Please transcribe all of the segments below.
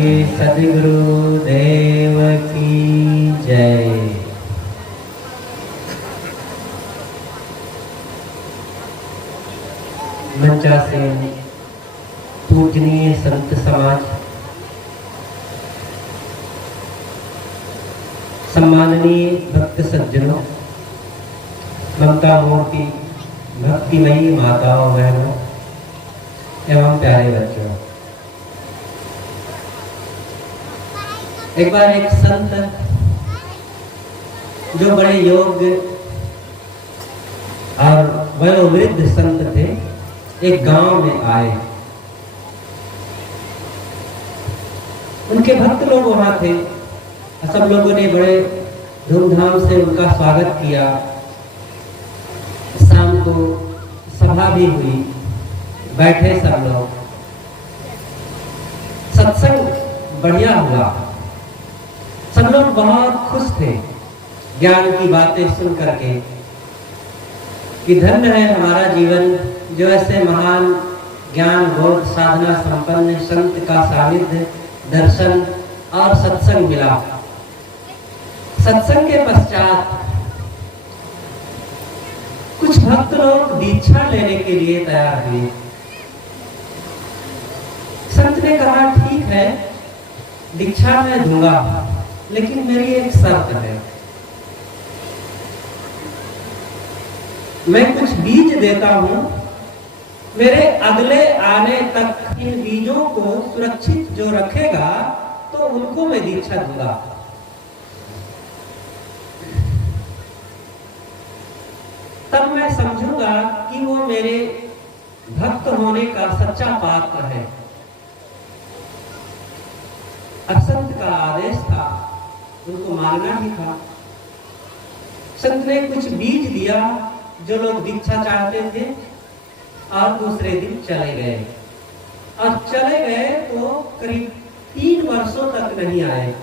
बोलिए सद्गुरु देव की जय। मंचासीन पूजनीय संत समाज, सम्माननीय भक्त सज्जनों, ममता मूर्ति भक्तिमयी माताओं बहनों एवं प्यारे बच्चों, एक बार एक संत जो बड़े योग्य और वयोवृद्ध संत थे, एक गांव में आए। उनके भक्त लोग वहां थे। सब लोगों ने बड़े धूमधाम से उनका स्वागत किया। शाम को सभा भी हुई, बैठे सब लोग, सत्संग बढ़िया हुआ। सब लोग बहुत खुश थे ज्ञान की बातें सुन करके कि धन्य है हमारा जीवन जो ऐसे महान ज्ञान बोध साधना संपन्न संत का सानिध्य दर्शन और सत्संग मिला। सत्संग के पश्चात कुछ भक्त लोग दीक्षा लेने के लिए तैयार हुए। संत ने कहा ठीक है, दीक्षा मैं दूंगा, लेकिन मेरी एक शर्त है। मैं कुछ बीज देता हूं, मेरे अगले आने तक इन बीजों को सुरक्षित जो रखेगा तो उनको मैं दीक्षा दूंगा। तब मैं समझूंगा कि वो मेरे भक्त होने का सच्चा पात्र है। अब संत का आदेश था, उनको मानना ही था। संत ने कुछ बीज दिया, जो लोग दीक्षा चाहते थे, और दूसरे दिन चले गए। और चले गए तो करीब 3 वर्षों तक नहीं आए।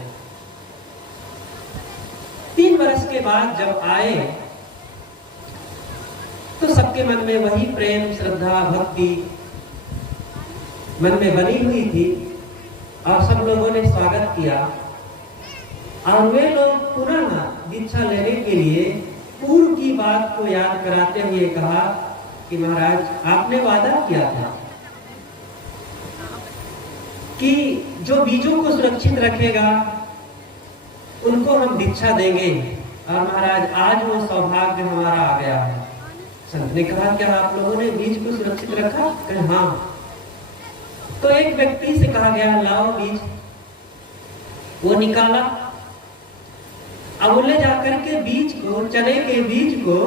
3 वर्ष के बाद जब आए तो सबके मन में वही प्रेम श्रद्धा भक्ति मन में बनी हुई थी और सब लोगों ने स्वागत किया। और वे लोग पुनः दीक्षा लेने के लिए पूर्व की बात को याद कराते हुए कहा कि महाराज आपने वादा किया था कि जो बीजों को सुरक्षित रखेगा उनको हम दीक्षा देंगे, और महाराज आज वो सौभाग्य हमारा आ गया है। संत ने कहा क्या आप लोगों ने बीज को सुरक्षित रखा? कहा हाँ। तो एक व्यक्ति से कहा गया लाओ बीज। वो निकाला। अब वो ले जाकर के बीज को, चने के बीज को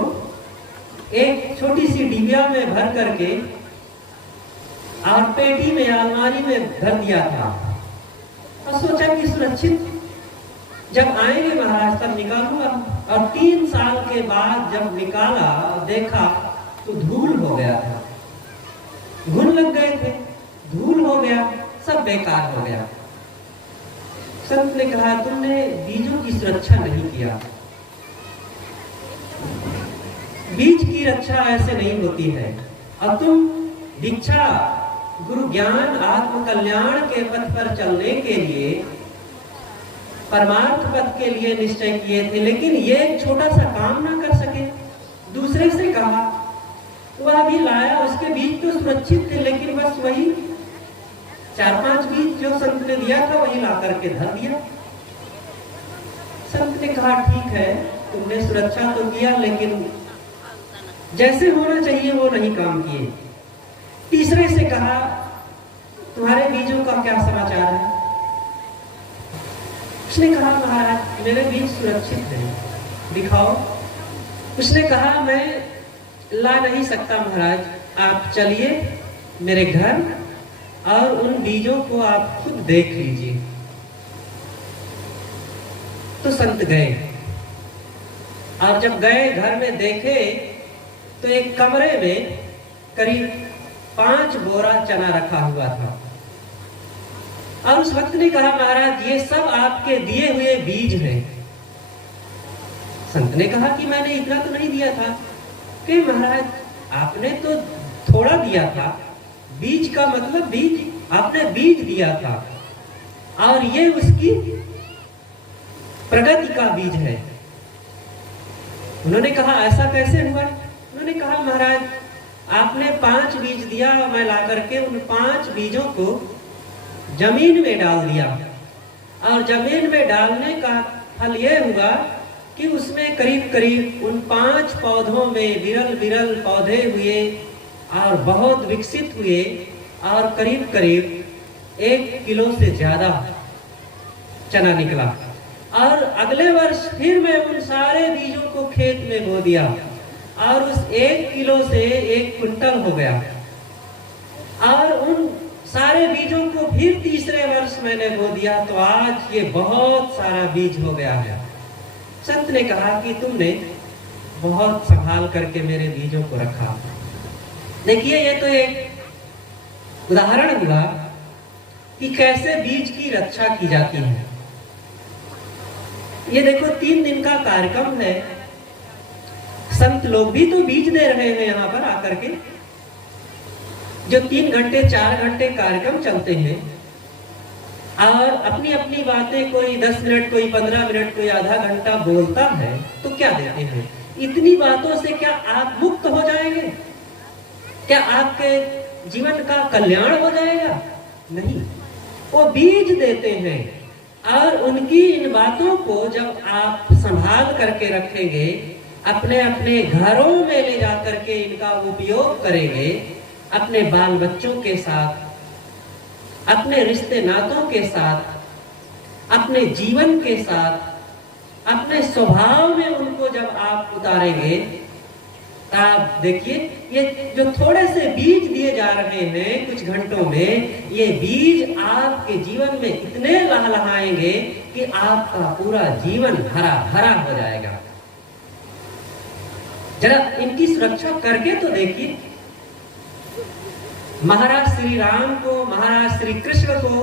एक छोटी सी डिबिया में भर करके और पेटी में अलमारी में भर दिया था और सोचा कि सुरक्षित जब आएंगे महाराज तब निकालूंगा। और 3 साल के बाद जब निकाला देखा तो धूल हो गया था, घुन लग गए थे, धूल हो गया, सब बेकार हो गया। संत ने कहा तुमने बीजों की सुरक्षा नहीं किया। बीज की रक्षा ऐसे नहीं होती है। और तुम दीक्षा गुरु ज्ञान आत्म कल्याण के पथ पर चलने के लिए, परमार्थ पद के लिए निश्चय किए थे, लेकिन ये छोटा सा काम ना कर सके। दूसरे से कहा, वह भी लाया, उसके बीज तो सुरक्षित थे, लेकिन बस वही 4-5 बीज जो संत ने दिया था वही ला करके धर दिया। संत ने कहा ठीक है, तुमने सुरक्षा तो किया, लेकिन जैसे होना चाहिए वो नहीं काम किए। तीसरे से कहा तुम्हारे बीजों का क्या समाचार है? उसने कहा महाराज मेरे बीज सुरक्षित हैं, दिखाओ। उसने कहा मैं ला नहीं सकता महाराज, आप चलिए मेरे घर और उन बीजों को आप खुद देख लीजिए। तो संत गए, और जब गए घर में देखे तो एक कमरे में करीब 5 बोरा चना रखा हुआ था। और उस वक्त ने कहा महाराज ये सब आपके दिए हुए बीज हैं। संत ने कहा कि मैंने इतना तो नहीं दिया था। कि महाराज आपने तो थोड़ा दिया था, बीज का मतलब बीज, आपने बीज दिया था और ये उसकी प्रगति का बीज है। उन्होंने कहा ऐसा कैसे हुआ? उन्होंने कहा महाराज आपने 5 बीज दिया, मैं ला करके उन 5 बीजों को जमीन में डाल दिया, और जमीन में डालने का फल यह हुआ कि उसमें करीब करीब उन 5 पौधों में विरल विरल पौधे हुए और बहुत विकसित हुए, और करीब करीब 1 किलो से ज्यादा चना निकला। और अगले वर्ष फिर मैं उन सारे बीजों को खेत में बो दिया, और उस 1 किलो से 1 कुंटल हो गया। और उन सारे बीजों को फिर तीसरे वर्ष मैंने बो दिया, तो आज ये बहुत सारा बीज हो गया है। संत ने कहा कि तुमने बहुत संभाल करके मेरे बीजों को रखा। देखिए ये तो एक उदाहरण हुआ कि कैसे बीज की रक्षा की जाती है। ये देखो 3 दिन का कार्यक्रम है, संत लोग भी तो बीज दे रहे हैं यहाँ पर आकर के। जो 3 घंटे 4 घंटे कार्यक्रम चलते हैं, और अपनी अपनी बातें कोई 10 मिनट, कोई 15 मिनट, कोई आधा घंटा बोलता है, तो क्या देते हैं? इतनी बातों से क्या आप मुक्त हो जाएंगे? क्या आपके जीवन का कल्याण हो जाएगा? नहीं, वो बीज देते हैं, और उनकी इन बातों को जब आप संभाल करके रखेंगे, अपने अपने घरों में ले जा करके इनका उपयोग करेंगे, अपने बाल बच्चों के साथ, अपने रिश्ते नातों के साथ, अपने जीवन के साथ, अपने स्वभाव में उनको जब आप उतारेंगे, आप देखिए ये जो थोड़े से बीज दिए जा रहे हैं कुछ घंटों में, ये बीज आपके जीवन में इतने लहलहाएंगे कि आपका पूरा जीवन हरा भरा हो जाएगा। जरा इनकी सुरक्षा करके तो देखिए। महाराज श्री राम को, महाराज श्री कृष्ण को,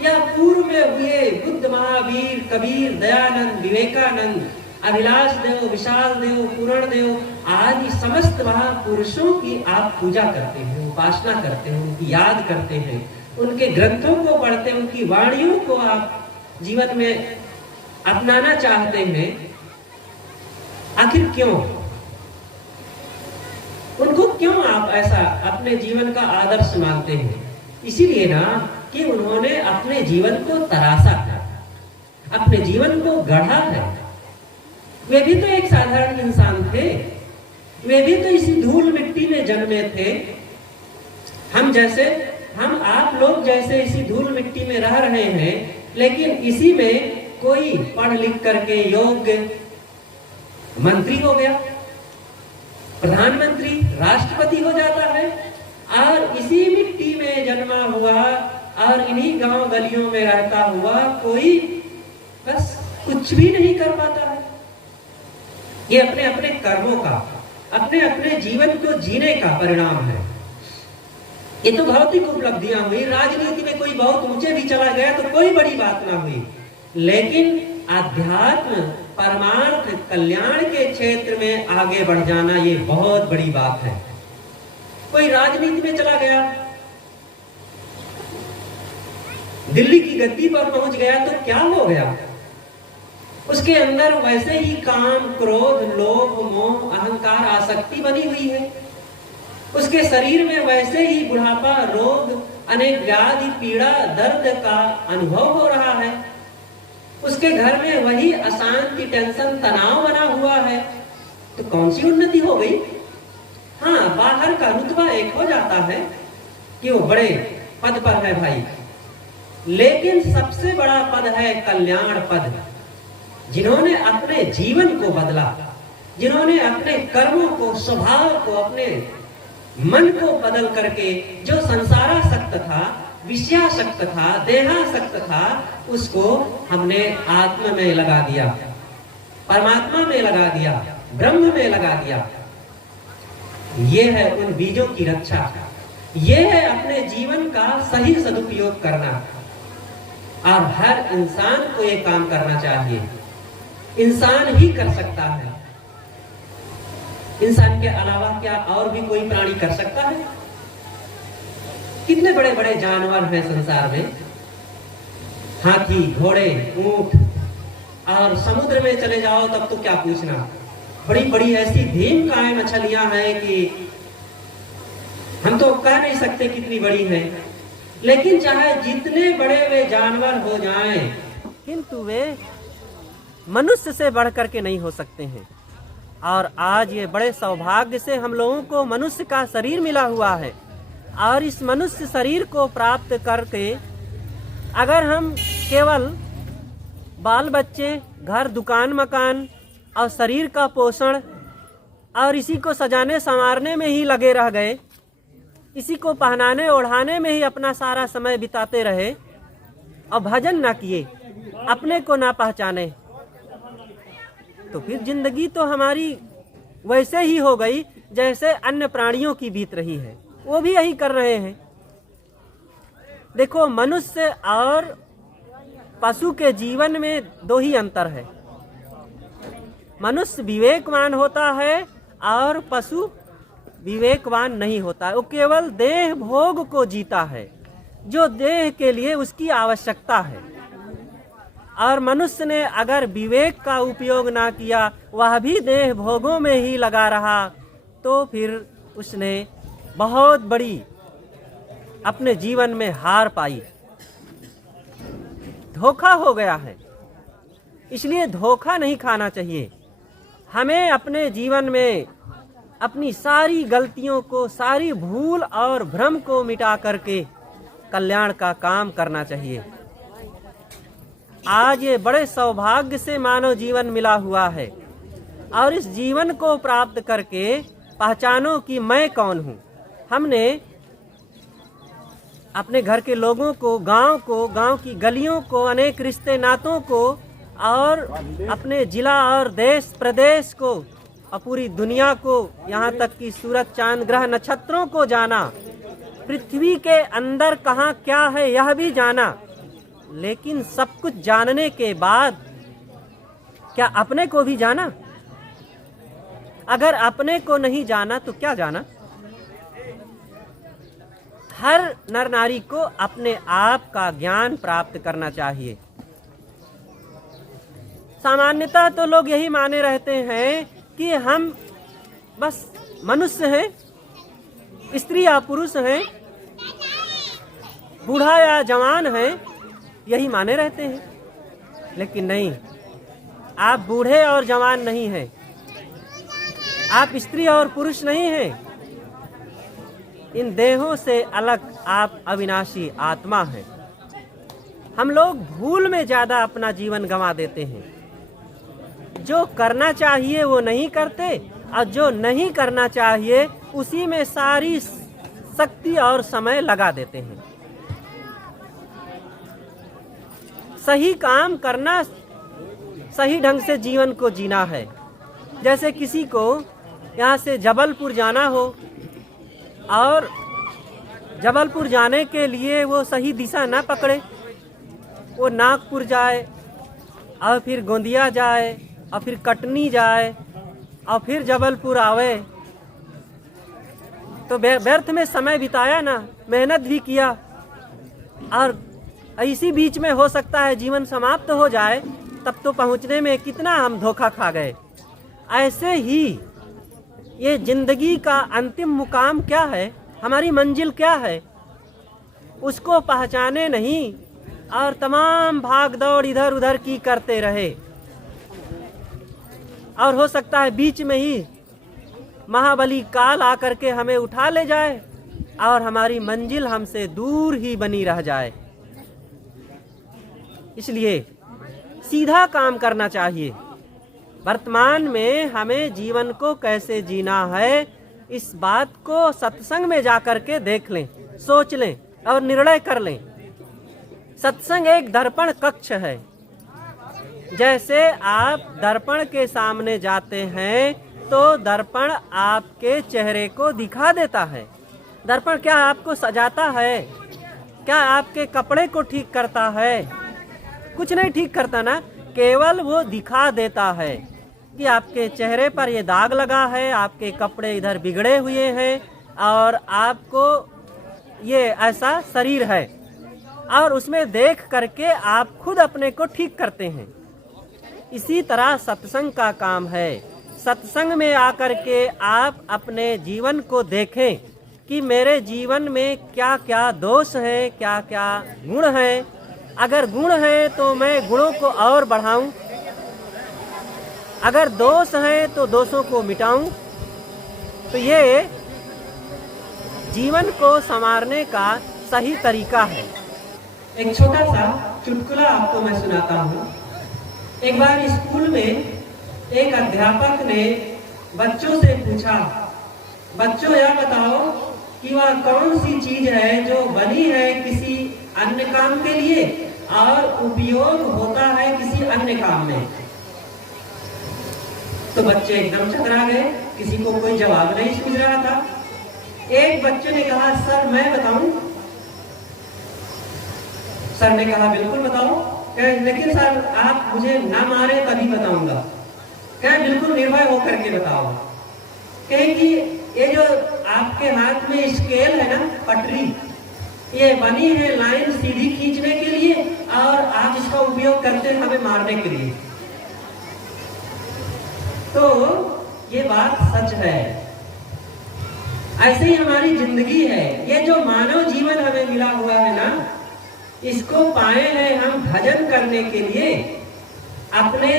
या पूर्व में हुए बुद्ध, महावीर, कबीर, दयानंद, विवेकानंद, अभिलाष देव, विशाल देव, पूर्ण देव आदि समस्त महापुरुषों की आप पूजा करते हैं, उपासना करते हैं, उनकी याद करते हैं, उनके ग्रंथों को पढ़ते हैं, उनकी वाणियों को आप जीवन में अपनाना चाहते हैं। आखिर क्यों? उनको क्यों आप ऐसा अपने जीवन का आदर्श मानते हैं? इसीलिए ना कि उन्होंने अपने जीवन को तराशा है, अपने जीवन को गढ़ा है। वे भी तो एक साधारण इंसान थे, वे भी तो इसी धूल मिट्टी में जन्मे थे। हम जैसे, हम आप लोग जैसे इसी धूल मिट्टी में रह रहे हैं, लेकिन इसी में कोई पढ़ लिख करके योग्य मंत्री हो गया, प्रधानमंत्री, राष्ट्रपति हो जाता है, और इसी मिट्टी में जन्मा हुआ और इन्हीं गांव गलियों में रहता हुआ कोई बस कुछ भी नहीं कर पाता है। ये अपने अपने कर्मों का, अपने अपने जीवन को जीने का परिणाम है। ये तो भौतिक उपलब्धियां हुई, राजनीति में कोई बहुत ऊंचे भी चला गया तो कोई बड़ी बात ना हुई, लेकिन आध्यात्म, परमार्थ, कल्याण के क्षेत्र में आगे बढ़ जाना ये बहुत बड़ी बात है। कोई राजनीति में चला गया, दिल्ली की गद्दी पर पहुंच गया तो क्या हो गया? उसके अंदर वैसे ही काम, क्रोध, लोभ, मोह, अहंकार, आसक्ति बनी हुई है। उसके शरीर में वैसे ही बुढ़ापा, रोग, अनेक व्याधि, पीड़ा, दर्द का अनुभव हो रहा है। उसके घर में वही अशांति, टेंशन, तनाव बना हुआ है। तो कौन सी उन्नति हो गई? हाँ, बाहर का रुतबा एक हो जाता है कि वो बड़े पद पर है भाई, लेकिन सबसे बड़ा पद है कल्याण पद। जिन्होंने अपने जीवन को बदला, जिन्होंने अपने कर्मों को, स्वभाव को, अपने मन को बदल करके जो संसारासक्त था, विषयासक्त था, देहासक्त था, उसको हमने आत्मा में लगा दिया, परमात्मा में लगा दिया, ब्रह्म में लगा दिया। ये है उन बीजों की रक्षा, ये है अपने जीवन का सही सदुपयोग करना। और हर इंसान को ये काम करना चाहिए, इंसान ही कर सकता है। इंसान के अलावा क्या और भी कोई प्राणी कर सकता है? कितने बड़े बड़े जानवर हैं संसार में, हाथी, घोड़े, ऊंट, और समुद्र में चले जाओ तब तो क्या पूछना। बड़ी बड़ी ऐसी भीमकाय मछलियां हैं कि हम तो कह नहीं सकते कितनी बड़ी है। लेकिन चाहे जितने बड़े वे जानवर हो जाएं, किंतु वे मनुष्य से बढ़ करके नहीं हो सकते हैं। और आज ये बड़े सौभाग्य से हम लोगों को मनुष्य का शरीर मिला हुआ है, और इस मनुष्य शरीर को प्राप्त करके अगर हम केवल बाल बच्चे, घर, दुकान, मकान और शरीर का पोषण और इसी को सजाने संवारने में ही लगे रह गए, इसी को पहनाने ओढ़ाने में ही अपना सारा समय बिताते रहे और भजन ना किए, अपने को ना पहचाने, तो फिर जिंदगी तो हमारी वैसे ही हो गई जैसे अन्य प्राणियों की बीत रही है। वो भी यही कर रहे हैं। देखो, मनुष्य और पशु के जीवन में दो ही अंतर है। मनुष्य विवेकवान होता है और पशु विवेकवान नहीं होता। वो केवल देह भोग को जीता है, जो देह के लिए उसकी आवश्यकता है। और मनुष्य ने अगर विवेक का उपयोग ना किया, वह भी देह भोगों में ही लगा रहा, तो फिर उसने बहुत बड़ी अपने जीवन में हार पाई, धोखा हो गया है। इसलिए धोखा नहीं खाना चाहिए। हमें अपने जीवन में अपनी सारी गलतियों को, सारी भूल और भ्रम को मिटा करके कल्याण का काम करना चाहिए। आज ये बड़े सौभाग्य से मानव जीवन मिला हुआ है, और इस जीवन को प्राप्त करके पहचानो कि मैं कौन हूँ। हमने अपने घर के लोगों को, गांव की गलियों को, अनेक रिश्ते नातों को, और अपने जिला और देश प्रदेश को और पूरी दुनिया को, यहाँ तक कि सूरज, चांद, ग्रह, नक्षत्रों को जाना, पृथ्वी के अंदर कहाँ क्या है यह भी जाना। लेकिन सब कुछ जानने के बाद क्या अपने को भी जाना? अगर अपने को नहीं जाना तो क्या जाना? हर नर नारी को अपने आप का ज्ञान प्राप्त करना चाहिए। सामान्यतः तो लोग यही माने रहते हैं कि हम बस मनुष्य हैं, स्त्री या पुरुष हैं, बूढ़ा या जवान हैं, यही माने रहते हैं। लेकिन नहीं, आप बूढ़े और जवान नहीं हैं, आप स्त्री और पुरुष नहीं हैं। इन देहों से अलग आप अविनाशी आत्मा हैं। हम लोग भूल में ज्यादा अपना जीवन गंवा देते हैं। जो करना चाहिए वो नहीं करते, और जो नहीं करना चाहिए उसी में सारी शक्ति और समय लगा देते हैं। सही काम करना, सही ढंग से जीवन को जीना है। जैसे किसी को यहाँ से जबलपुर जाना हो, और जबलपुर जाने के लिए वो सही दिशा ना पकड़े, वो नागपुर जाए और फिर गोंदिया जाए और फिर कटनी जाए और फिर जबलपुर आवे, तो व्यर्थ में समय बिताया ना, मेहनत भी किया, और इसी बीच में हो सकता है जीवन समाप्त हो जाए, तब तो पहुंचने में कितना हम धोखा खा गए। ऐसे ही ये जिंदगी का अंतिम मुकाम क्या है, हमारी मंजिल क्या है, उसको पहचाने नहीं और तमाम भाग दौड़ इधर उधर की करते रहे, और हो सकता है बीच में ही महाबली काल आकर के हमें उठा ले जाए और हमारी मंजिल हमसे दूर ही बनी रह जाए। इसलिए सीधा काम करना चाहिए। वर्तमान में हमें जीवन को कैसे जीना है, इस बात को सत्संग में जाकर के देख लें, सोच लें और निर्णय कर लें। सत्संग एक दर्पण कक्ष है। जैसे आप दर्पण के सामने जाते हैं तो दर्पण आपके चेहरे को दिखा देता है। दर्पण क्या आपको सजाता है? क्या आपके कपड़े को ठीक करता है? कुछ नहीं ठीक करता ना, केवल वो दिखा देता है कि आपके चेहरे पर ये दाग लगा है, आपके कपड़े इधर बिगड़े हुए हैं और आपको ये ऐसा शरीर है। और उसमें देख करके आप खुद अपने को ठीक करते हैं। इसी तरह सत्संग का काम है। सत्संग में आकर के आप अपने जीवन को देखें कि मेरे जीवन में क्या क्या दोष है, क्या क्या गुण है। अगर गुण है तो मैं गुणों को और बढ़ाऊं, अगर दोष है तो दोषों को मिटाऊं। तो ये जीवन को संवारने का सही तरीका है। एक छोटा सा चुटकुला आपको मैं सुनाता हूँ। एक बार स्कूल में एक अध्यापक ने बच्चों से पूछा, बच्चों यह बताओ कि वह कौन सी चीज है जो बनी है किसी अन्य काम के लिए और उपयोग होता है किसी अन्य काम में। तो बच्चे एकदम चकरा गए, किसी को कोई जवाब नहीं सूझ रहा था। एक बच्चे ने कहा, सर मैं बताऊं? सर ने कहा बिल्कुल बताओ। लेकिन सर आप मुझे ना मारे तभी बताऊंगा। कहे बिल्कुल निर्भय होकर के बताओ। कहे कि ये जो आपके हाथ में स्केल है ना, पटरी, ये बनी है लाइन सीधी खींचने के लिए और आप इसका उपयोग करते हैं हमें मारने के लिए। तो ये बात सच है। ऐसे ही हमारी जिंदगी है। ये जो मानव जीवन हमें मिला हुआ है ना, इसको पाए हैं हम भजन करने के लिए, अपने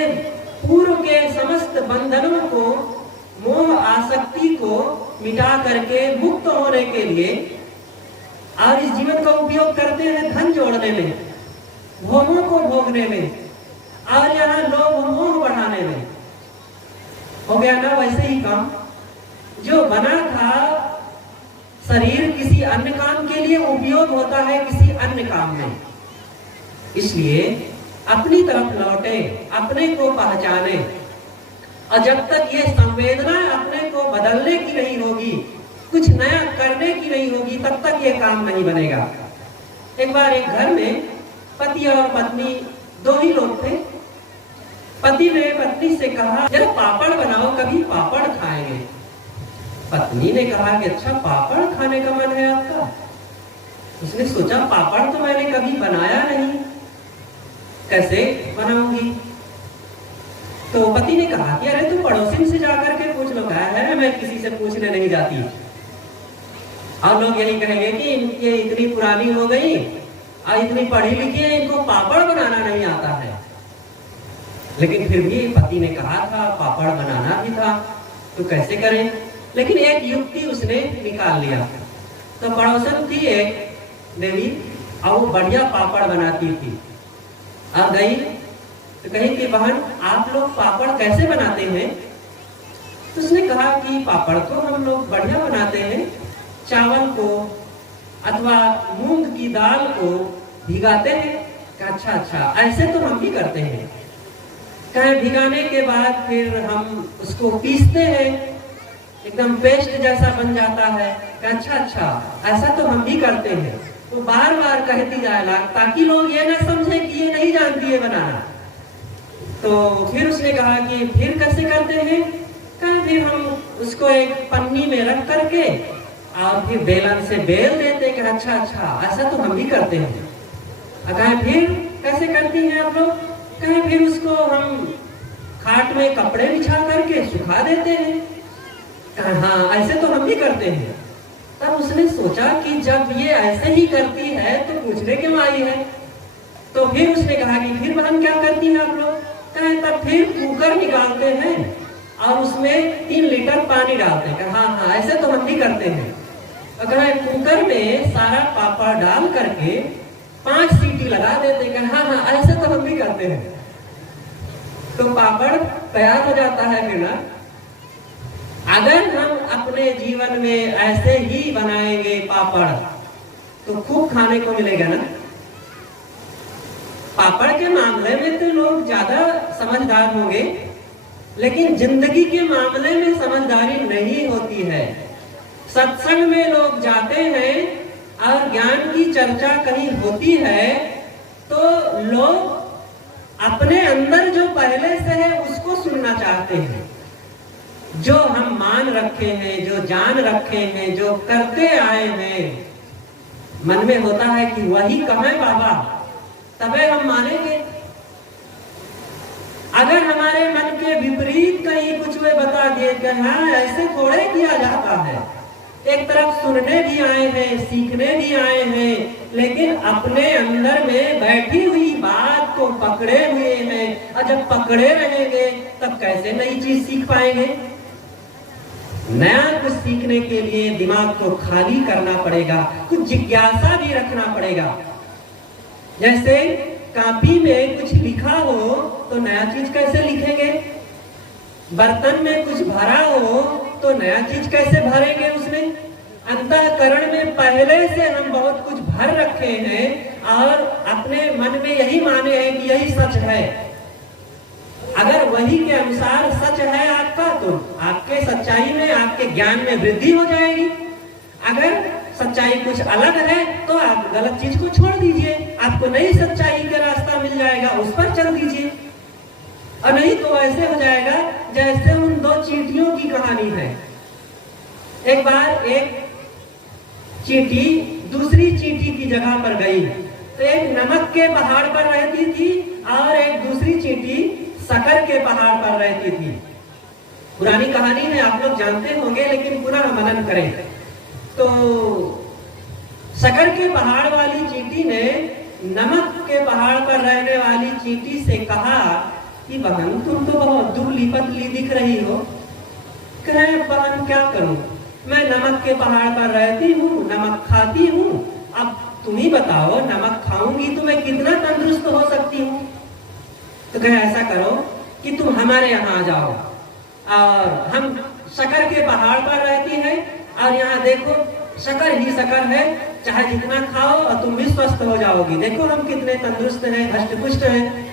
पूर्व के समस्त बंधनों को, मोह आसक्ति को मिटा करके मुक्त होने के लिए, और इस जीवन का उपयोग करते हैं धन जोड़ने में, भोगों को भोगने में, और यहाँ लोभ मोह बढ़ाने में। हो गया ना वैसे ही काम। जो बना था शरीर किसी अन्य काम के लिए, उपयोग होता है किसी अन्य काम में। इसलिए अपनी तरफ लौटे, अपने को पहचाने, और जब तक ये संवेदना अपने को बदलने की नहीं होगी, कुछ नया करने की नहीं होगी, तब तक ये काम नहीं बनेगा। एक बार एक घर में पति और पत्नी दो ही लोग थे। पति ने पत्नी से कहा, जरा पापड़ बनाओ, कभी पापड़ खाएंगे। पत्नी ने कहा कि अच्छा पापड़ खाने का मन है आपका? उसने सोचा पापड़ तो मैंने कभी बनाया नहीं, कैसे बनाऊंगी? तो पति ने कहा कि अरे तू पड़ोसी से जाकर के पूछ लो। कहा है मैं किसी से पूछने नहीं जाती। और लोग यही कहेंगे कि ये इतनी पुरानी हो गई और इतनी पढ़ी लिखी है, इनको पापड़ बनाना नहीं आता है। लेकिन फिर भी पति ने कहा था, पापड़ बनाना भी था, तो कैसे करें? लेकिन एक युक्ति उसने निकाल लिया। तो पड़ोसन थी एक देवी, और वो बढ़िया पापड़ बनाती थी। आ गई तो कही कि बहन आप लोग पापड़ कैसे बनाते हैं? तो उसने कहा कि पापड़ तो हम लोग बढ़िया बनाते हैं, चावल को अथवा मूंग की दाल को भिगाते हैं। अच्छा अच्छा, ऐसे तो हम भी करते हैं। कहे भिगाने के बाद फिर हम उसको पीसते हैं, एकदम पेस्ट जैसा बन जाता है। अच्छा अच्छा, ऐसा तो हम भी करते हैं। तो बार बार कहती जाए ताकि लोग ये ना समझे कि ये नहीं जानती है बनाना। तो फिर उसने कहा कि फिर कैसे करते हैं? कहा फिर हम उसको एक पन्नी में रख करके और फिर बेलन से बेल देते हैं। अच्छा अच्छा, ऐसा तो हम भी करते हैं। कहा फिर कैसे करती हैं आप लोग? कहे फिर उसको हम खाट में कपड़े बिछा करके सुखा देते हैं। कहा हाँ, ऐसे तो हम भी करते हैं। तब उसने सोचा कि जब ये ऐसे ही करती है तो पूछने क्यों आई है? तो फिर उसने कहा कि फिर बहन क्या करती हैं आप लोग? कहे तब फिर कुकर निकालते हैं और उसमें 3 लीटर पानी डालते हैं। हाँ हाँ, ऐसे तो हम भी करते हैं। अगर कुकर में सारा पापड़ डाल करके 5 सीटी लगा देते हैं। हाँ हाँ, ऐसे तो हम भी करते हैं। तो पापड़ तैयार हो जाता है। फिर ना अगर हम अपने जीवन में ऐसे ही बनाएंगे पापड़ तो खूब खाने को मिलेगा ना। पापड़ के मामले में तो लोग ज्यादा समझदार होंगे, लेकिन जिंदगी के मामले में समझदारी नहीं होती है। सत्संग में लोग जाते हैं और ज्ञान की चर्चा कहीं होती है तो लोग अपने अंदर जो पहले से है उसको सुनना चाहते हैं। जो हम मान रखे हैं, जो जान रखे हैं, जो करते आए हैं, मन में होता है कि वही कहें बाबा, तबे हम मानेंगे। अगर हमारे मन के विपरीत कहीं कुछ वे बता दिए कि हाँ ऐसे थोड़े किया जाता है, एक तरफ सुनने भी आए हैं, सीखने भी आए हैं, लेकिन अपने अंदर में बैठी हुई बात को पकड़े हुए हैं, और जब पकड़े रहेंगे तब कैसे नई चीज सीख पाएंगे। नया कुछ सीखने के लिए दिमाग को खाली करना पड़ेगा, कुछ जिज्ञासा भी रखना पड़ेगा। जैसे कॉपी में कुछ लिखा हो तो नया चीज कैसे लिखेंगे, बर्तन में कुछ भरा हो तो नया चीज कैसे भरेंगे उसमें। अंतःकरण में पहले से हम बहुत कुछ भर रखे हैं और अपने मन में यही माने हैं कि यही सच है। अगर वही के अनुसार सच है आपका, तो आपके सच्चाई में, आपके ज्ञान में वृद्धि हो जाएगी। अगर सच्चाई कुछ अलग है तो आप गलत चीज को छोड़ दीजिए, आपको नई सच्चाई का रास्ता मिल जाएगा, उस पर चल दीजिए। और नहीं तो ऐसे हो जाएगा जैसे उन दो चींटियों की कहानी है। एक बार एक चींटी दूसरी चींटी की जगह पर गई, तो एक नमक के पहाड़ पर रहती थी और एक दूसरी चींटी शक्कर के पहाड़ पर रहती थी। पुरानी कहानी है, आप लोग जानते होंगे, लेकिन पुनः मनन करें। तो शक्कर के पहाड़ वाली चींटी ने नमक के पहाड़ पर रहने वाली चींटी से कहा कि बहन तुम तो बहुत दुबली पतली दिख रही हो। कहे बहन क्या करूं, मैं नमक के पहाड़ पर रहती हूँ, नमक खाती हूँ, अब तुम ही बताओ नमक खाऊंगी तो मैं कितना तंदुरुस्त हो सकती हूँ। तो कहे ऐसा करो कि तुम हमारे यहाँ आ जाओ, और हम शक्कर के पहाड़ पर रहती है और यहाँ देखो शक्कर ही शक्कर है, चाहे जितना खाओ और तुम भी स्वस्थ हो जाओगी, देखो हम कितने तंदुरुस्त हैं, हष्ट पुष्ट हैं।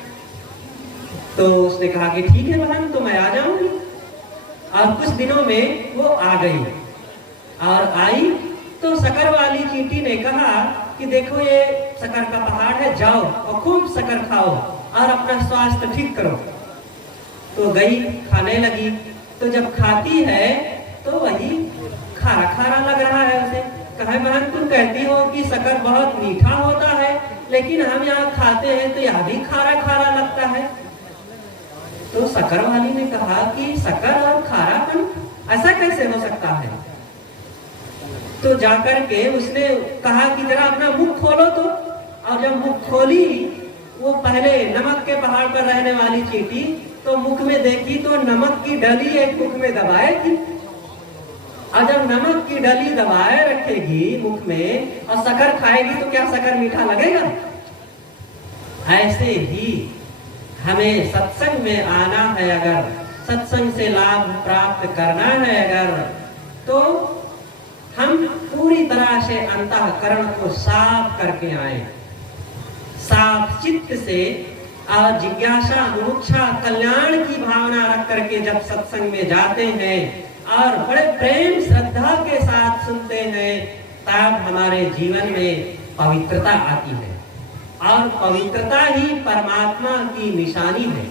तो उसने कहा कि ठीक है बहन, तो मैं आ जाऊंगी। और कुछ दिनों में वो आ गई, और आई तो शक्कर वाली चींटी ने कहा कि देखो ये शक्कर का पहाड़ है, जाओ और खूब शक्कर खाओ और अपना स्वास्थ्य ठीक करो। तो गई, खाने लगी। तो जब खाती है तो वही खारा खारा लग रहा है उसे। कहे बहन तुम कहती हो कि शक्कर बहुत मीठा होता है, लेकिन हम यहाँ खाते हैं तो यह भी खारा खारा लगता है। तो शक्कर वाली ने कहा कि शक्कर और खारापन ऐसा कैसे हो सकता है। तो जाकर के उसने कहा कि जरा अपना मुख खोलो तो। और जब मुख खोली, वो पहले नमक के पहाड़ पर रहने वाली चींटी, तो मुख में देखी तो नमक की डली एक मुख में दबाए थी। और जब नमक की डली दबाए रखेगी मुख में और शक्कर खाएगी तो क्या शक्कर मीठा लगेगा। ऐसे ही हमें सत्संग में आना है, अगर सत्संग से लाभ प्राप्त करना है अगर, तो हम पूरी तरह से अंतःकरण को साफ करके आए, साफ चित्त से, और जिज्ञासा, मुमुक्षा, कल्याण की भावना रख करके जब सत्संग में जाते हैं और बड़े प्रेम श्रद्धा के साथ सुनते हैं, तब हमारे जीवन में पवित्रता आती है। और पवित्रता ही परमात्मा की निशानी है।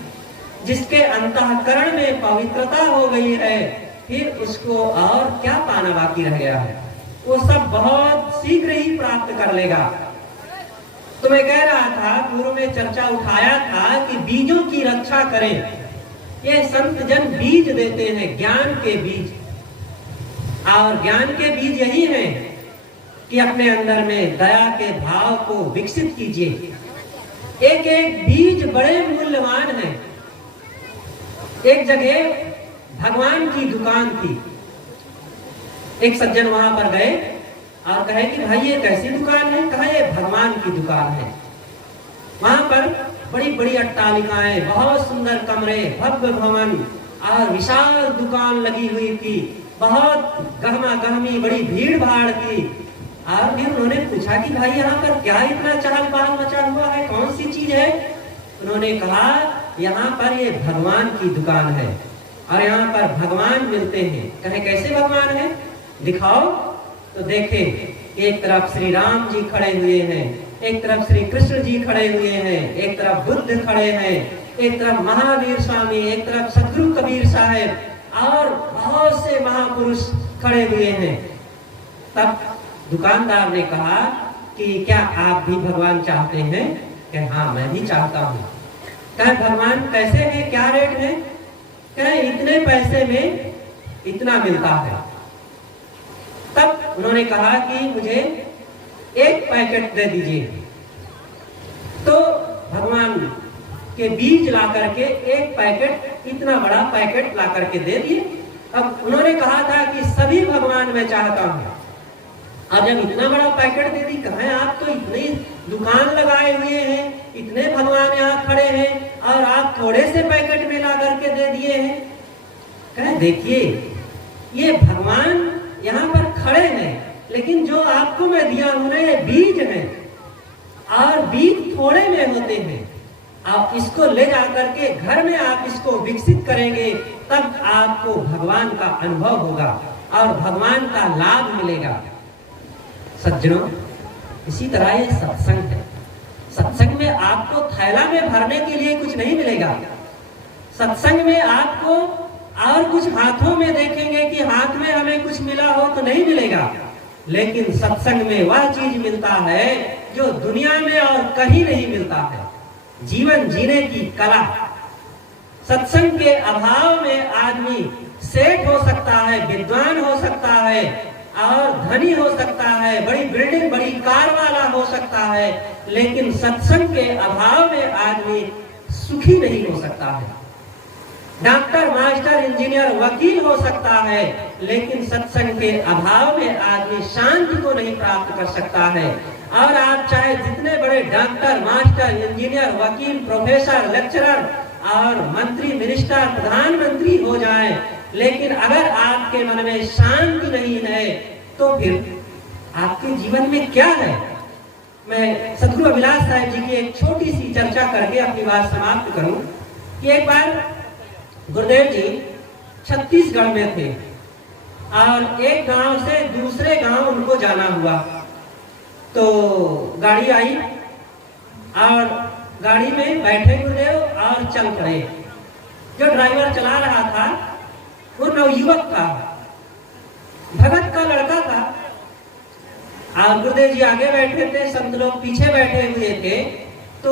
जिसके अंतःकरण में पवित्रता हो गई है, फिर उसको और क्या पाना बाकी रह गया है, वो सब बहुत शीघ्र ही प्राप्त कर लेगा। तो मैं कह रहा था, पूर्व में चर्चा उठाया था कि बीजों की रक्षा करें। ये संत जन बीज देते हैं, ज्ञान के बीज, और ज्ञान के बीज यही है कि अपने अंदर में दया के भाव को विकसित कीजिए। एक एक बीज बड़े मूल्यवान है। एक जगह भगवान की दुकान थी। एक सज्जन वहां पर गए और कहे कि भाई ये कैसी दुकान है। कहा ये भगवान की दुकान है। वहां पर बड़ी बड़ी अट्टालिकाएं, बहुत सुंदर कमरे, भव्य भवन और विशाल दुकान लगी हुई थी। बहुत गहमा गहमी बड़ी भीड़ भाड़ थी। और फिर उन्होंने पूछा कि भाई यहाँ पर क्या इतना चहल पहल मचा हुआ है, कौन सी चीज है। उन्होंने कहा यहाँ पर ये भगवान की दुकान है और यहाँ पर भगवान मिलते हैं। कहे कैसे भगवान है, दिखाओ। तो देखे एक तरफ श्री राम जी खड़े हुए हैं, एक तरफ श्री कृष्ण जी खड़े हुए हैं, एक तरफ बुद्ध खड़े हैं, एक तरफ महावीर स्वामी, एक तरफ सदगुरु कबीर साहब और बहुत से महापुरुष खड़े हुए हैं। तब दुकानदार ने कहा कि क्या आप भी भगवान चाहते हैं? कि हाँ मैं भी चाहता हूँ। कहे भगवान कैसे है, क्या रेट है? कहे इतने पैसे में इतना मिलता है। तब उन्होंने कहा कि मुझे एक पैकेट दे दीजिए। तो भगवान के बीज ला करके एक पैकेट, इतना बड़ा पैकेट ला करके दे दिए। अब उन्होंने कहा था कि सभी भगवान मैं चाहता हूँ, और जब इतना बड़ा पैकेट दे दी, कहें आप तो इतनी दुकान लगाए हुए हैं, इतने भगवान यहाँ खड़े हैं और आप थोड़े से पैकेट में ला करके दे दिए हैं। कहें देखिए ये भगवान यहाँ पर खड़े हैं, लेकिन जो आपको मैं दिया हूं ना ये बीज है, और बीज थोड़े में होते हैं। आप इसको ले जाकर के घर में आप इसको विकसित करेंगे, तब आपको भगवान का अनुभव होगा और भगवान का लाभ मिलेगा। सज्जनों, इसी तरह ये सत्संग है। सत्संग में आपको थैला में भरने के लिए कुछ नहीं मिलेगा। सत्संग में आपको और कुछ हाथों में देखेंगे कि हाथ में हमें कुछ मिला हो तो नहीं मिलेगा, लेकिन सत्संग में वह चीज मिलता है जो दुनिया में और कहीं नहीं मिलता है, जीवन जीने की कला। सत्संग के अभाव में आदमी सेठ हो सकता है, विद्वान हो सकता है और धनी हो सकता है, बड़ी बिल्डिंग बड़ी कार वाला हो सकता है, लेकिन सत्संग के अभाव में आदमी सुखी नहीं हो सकता है। डॉक्टर, मास्टर, इंजीनियर, वकील हो सकता है, लेकिन सत्संग के अभाव में आदमी शांति को नहीं प्राप्त कर सकता है। और आप चाहे जितने बड़े डॉक्टर, मास्टर, इंजीनियर, वकील, प्रोफेसर, लेक्चरर और मंत्री, मिनिस्टर, प्रधानमंत्री हो जाएं, लेकिन अगर आपके मन में शांति नहीं है तो फिर आपके जीवन में क्या है? मैं सद्गुरु अभिलाष साहब जी की एक छोटी सी चर्चा करके अपनी बात समाप्त करूं कि एक बार गुरुदेव जी छत्तीसगढ़ में थे और एक गांव से दूसरे गांव उनको जाना हुआ। तो गाड़ी आई और गाड़ी में बैठे गुरुदेव और चल पड़े। जो ड्राइवर चला रहा था वो नवयुवक था, भगत का लड़का था, और गुरुदेव जी आगे बैठे थे, संत लोग पीछे बैठे हुए थे। तो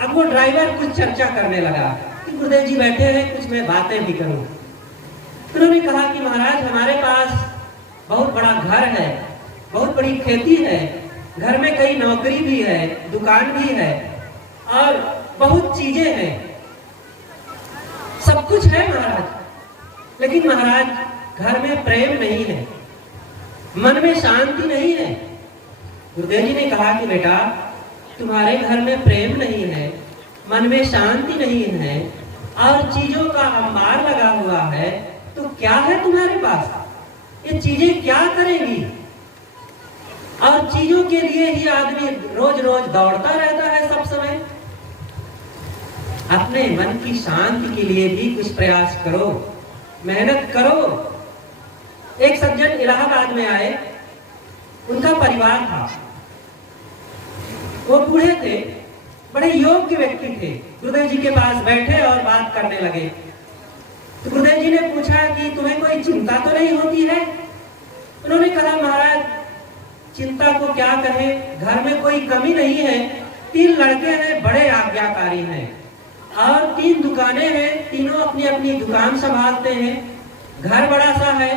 अब वो ड्राइवर कुछ चर्चा करने लगा कि गुरुदेव जी बैठे हैं, कुछ मैं बातें भी करूं। तो उन्होंने कहा कि महाराज हमारे पास बहुत बड़ा घर है, बहुत बड़ी खेती है, घर में कई नौकरी भी है, दुकान भी है और बहुत चीजें हैं, सब कुछ है महाराज, लेकिन महाराज घर में प्रेम नहीं है, मन में शांति नहीं है। गुरुदेव जी ने कहा कि बेटा तुम्हारे घर में प्रेम नहीं है, मन में शांति नहीं है और चीजों का अंबार लगा हुआ है, तो क्या है तुम्हारे पास? ये चीजें क्या करेंगी? और चीजों के लिए ही आदमी रोज रोज दौड़ता रहता है सब समय। अपने मन की शांति के लिए भी कुछ प्रयास करो, मेहनत करो। एक सज्जन इलाहाबाद में आए, उनका परिवार था, वो बूढ़े थे, बड़े योग्य व्यक्ति थे। गुरुदेव जी के पास बैठे और बात करने लगे। तो गुरुदेव जी ने पूछा कि तुम्हें कोई चिंता तो नहीं होती है? उन्होंने कहा महाराज चिंता को क्या कहें, घर में कोई कमी नहीं है, 3 लड़के हैं, बड़े आज्ञाकारी हैं और 3 दुकानें हैं, तीनों अपनी अपनी दुकान संभालते हैं, घर बड़ा सा है,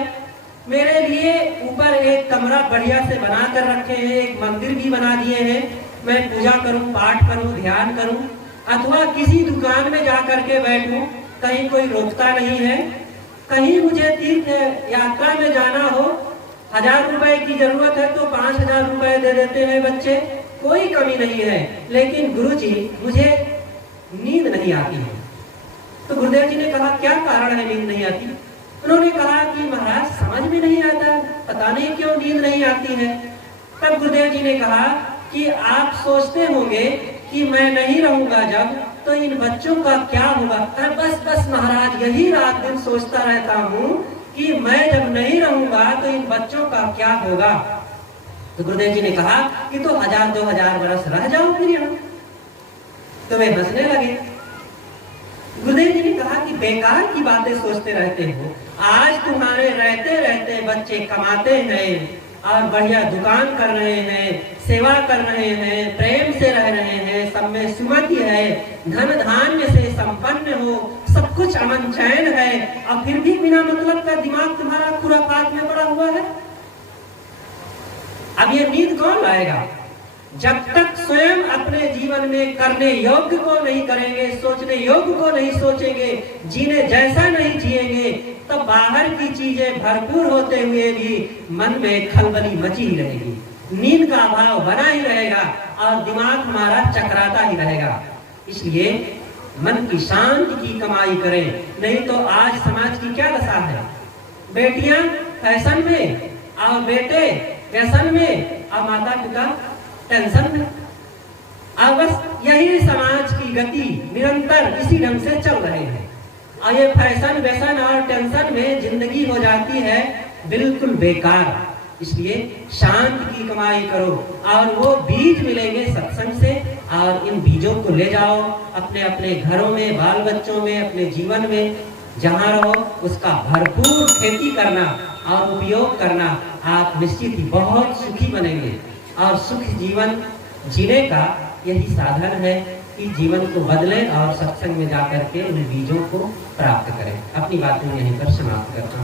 मेरे लिए ऊपर एक कमरा बढ़िया से बना कर रखे हैं, एक मंदिर भी बना दिए हैं, मैं पूजा करूं, पाठ करूं, ध्यान करूं, अथवा किसी दुकान में जा करके बैठूं, कहीं कोई रोकता नहीं है। कहीं मुझे तीर्थ यात्रा में जाना हो, 1000 रुपए की जरूरत है तो 5000 रुपए दे देते हैं बच्चे, कोई कमी नहीं है। लेकिन गुरुजी मुझे नींद नहीं आती है। तो गुरुदेव जी ने कहा क्या कारण है नींद नहीं आती? उन्होंने कहा कि महाराज समझ में नहीं आता, पता नहीं क्यों नींद नहीं आती है। तब गुरुदेव जी ने कहा कि आप सोचते होंगे कि मैं नहीं रहूंगा जब, तो इन बच्चों का क्या होगा? बस बस महाराज यही रात दिन सोचता रहता हूँ कि मैं जब नहीं रहूंगा तो इन बच्चों का क्या होगा। तो गुरुदेव जी ने कहा कि तो 1000-2000 बरस रह जाओ फिर यहाँ। तो वे हंसने लगे। गुरुदेव जी ने कहा कि बेकार की बातें सोचते रहते हो, आज तुम्हारे रहते रहते बच्चे कमाते हैं, और बढ़िया दुकान कर रहे हैं, सेवा कर रहे हैं, प्रेम से रह रहे हैं, सब में सुमति है, धन धान्य से संपन्न हो, सब कुछ अमन चैन है, और फिर भी बिना मतलब का दिमाग तुम्हारा खुराफात में पड़ा हुआ है। अब ये नींद कौन लाएगा? जब तक स्वयं अपने जीवन में करने योग्य को नहीं करेंगे, सोचने योग्य को नहीं सोचेंगे, जीने जैसा नहीं जिएंगे, तो बाहर की चीजें भरपूर होते हुए भी मन में खलबली मची ही रहेगी, नींद का अभाव बना ही रहेगा और दिमाग हमारा चकराता ही रहेगा। इसलिए मन की शांति की कमाई करें, नहीं तो आज समाज की क्या दशा है? बेटियां फैशन में और बेटे व्यसन में और माता पिता टेंशन में। अब बस यही समाज की गति निरंतर इसी ढंग से चल रहे हैं और ये फैशन व्यसन और टेंशन में जिंदगी हो जाती है बिल्कुल बेकार। इसलिए शांति की कमाई करो और वो बीज मिलेंगे सत्संग से, और इन बीजों को ले जाओ अपने अपने घरों में, बाल बच्चों में, अपने जीवन में, जहाँ रहो उसका भरपूर खेती करना और उपयोग करना। आप निश्चित ही बहुत सुखी बनेंगे और सुखी जीवन जीने का यही साधन है कि जीवन को बदलें और सत्संग में जाकर के उन बीजों को प्राप्त करें। अपनी बातें यहीं पर समाप्त करता हूं।